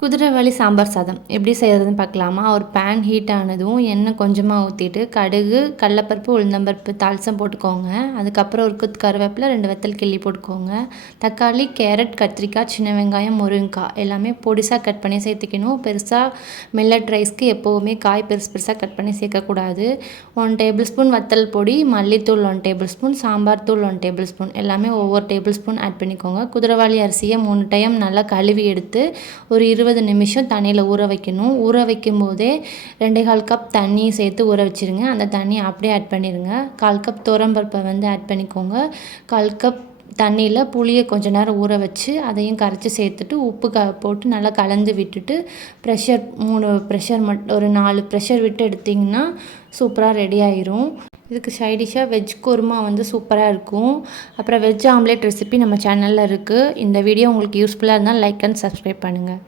குதிரைவாலி சாம்பார் சாதம் எப்படி செய்கிறதுன்னு பார்க்கலாமா? ஒரு பேன் ஹீட் ஆனதும் எண்ணெய் கொஞ்சமாக ஊற்றிட்டு கடுகு, கடலப்பருப்பு, உளுந்தம்பருப்பு தாளிசம் போட்டுக்கோங்க. அதுக்கப்புறம் ஒரு கொத்து கருவேப்பிலை, 2 வத்தல் கிள்ளி போட்டுக்கோங்க. தக்காளி, கேரட், கத்திரிக்காய், சின்ன வெங்காயம், முருங்கைக்காய் எல்லாமே பொடிசாக கட் பண்ணி சேர்த்துக்கணும். பெருசாக மில்லட் ரைஸ்க்கு எப்போவுமே காய் பெருசு பெருசாக கட் பண்ணி சேர்க்கக்கூடாது. 1 டேபிள் ஸ்பூன் வத்தல் பொடி, மல்லித்தூள் 1 டேபிள் ஸ்பூன், சாம்பார் தூள் 1 டேபிள் ஸ்பூன் எல்லாமே ஒவ்வொரு டேபிள் ஸ்பூன் ஆட் பண்ணிக்கோங்க. குதிரைவாலி அரிசியை 3 டைம் நல்லா கழுவி எடுத்து ஒரு 20 நிமிஷம் தண்ணியில் ஊற வைக்கணும். ஊற வைக்கும் போதே 2.25 கப் தண்ணி சேர்த்து ஊற வச்சுருங்க. அந்த தண்ணியை அப்படியே ஆட் பண்ணிடுங்க. 1/4 கப் துவரம்பருப்பை ஆட் பண்ணிக்கோங்க. 1/4 கப் தண்ணியில் புளியை கொஞ்ச நேரம் ஊற வச்சு அதையும் கரைச்சி சேர்த்துட்டு உப்பு போட்டு நல்லா கலந்து விட்டுட்டு ப்ரெஷர் 3 ப்ரெஷர் ஒரு 4 ப்ரெஷர் விட்டு எடுத்திங்கன்னா சூப்பராக ரெடி ஆயிரும். இதுக்கு சைடிஷாக வெஜ் குருமா சூப்பராக இருக்கும். அப்புறம் வெஜ் ஆம்லேட் ரெசிபி நம்ம சேனலில் இருக்குது. இந்த வீடியோ உங்களுக்கு யூஸ்ஃபுல்லாக இருந்தால் லைக் அண்ட் சப்ஸ்கிரைப் பண்ணுங்கள்.